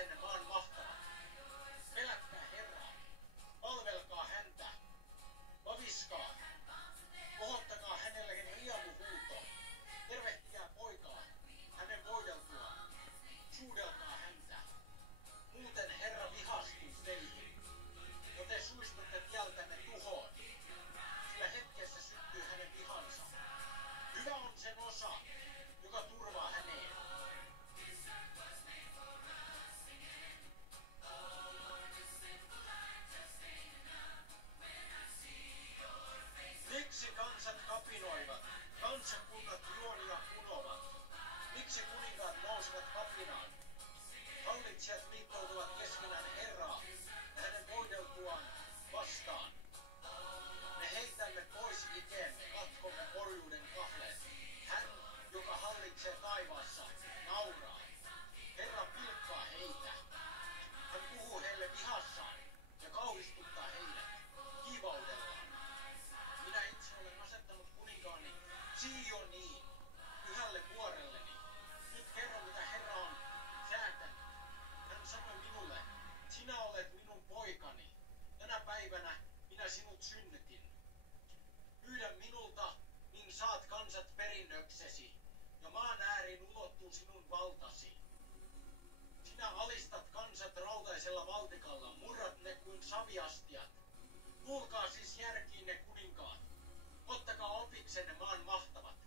opiksenne maan mahtavat. Pelätkää Herraa, palvelkaa häntä, vaviskaa, kohottakaa hänelle riemuhuuto, tervehtikää poikaa, hänen voideltuaan, suudelkaa häntä. Muuten Herra vihastuu teihin, ja te suistutte tieltänne tuhoon, sillä hetkessä syttyy hänen vihansa. Hyvä on sen osa, joka turvaa häneen. Miksi kansat kapinoivat, kansakunnat juonia punovat? Miksi kuninkaat nousevat kapinaan? Hallitsijat liittoutuvat keskenään Herraa ja hänen voideltuaan vastaan. Me heitämme pois ikeemme, katkomme orjuuden kahleet. Hän, joka hallitsee taivaassa, nauraa. Herra pilkkaa heitä. Hän puhuu heille vihassaan ja kauhistuttaa heidät kiivaudellaan. Minä itse olen asettanut kuninkaani Sioniin, pyhälle vuorelleni. Nyt kerro, mitä Herra on säätänyt. Hän sanoi minulle, sinä olet minun poikani. Tänä päivänä minä sinut synnytin. Pyydä minulta, niin saat kansat perinnöksesi, ja maan ääriin ulottuu sinun valtasi. Sinä alistat kansat rautaisella valtikalla, murrat ne kuin saviastiat. Kuulkaa siis järkiin ne kuninkaat. Ottakaa opiksenne maan mahtavat.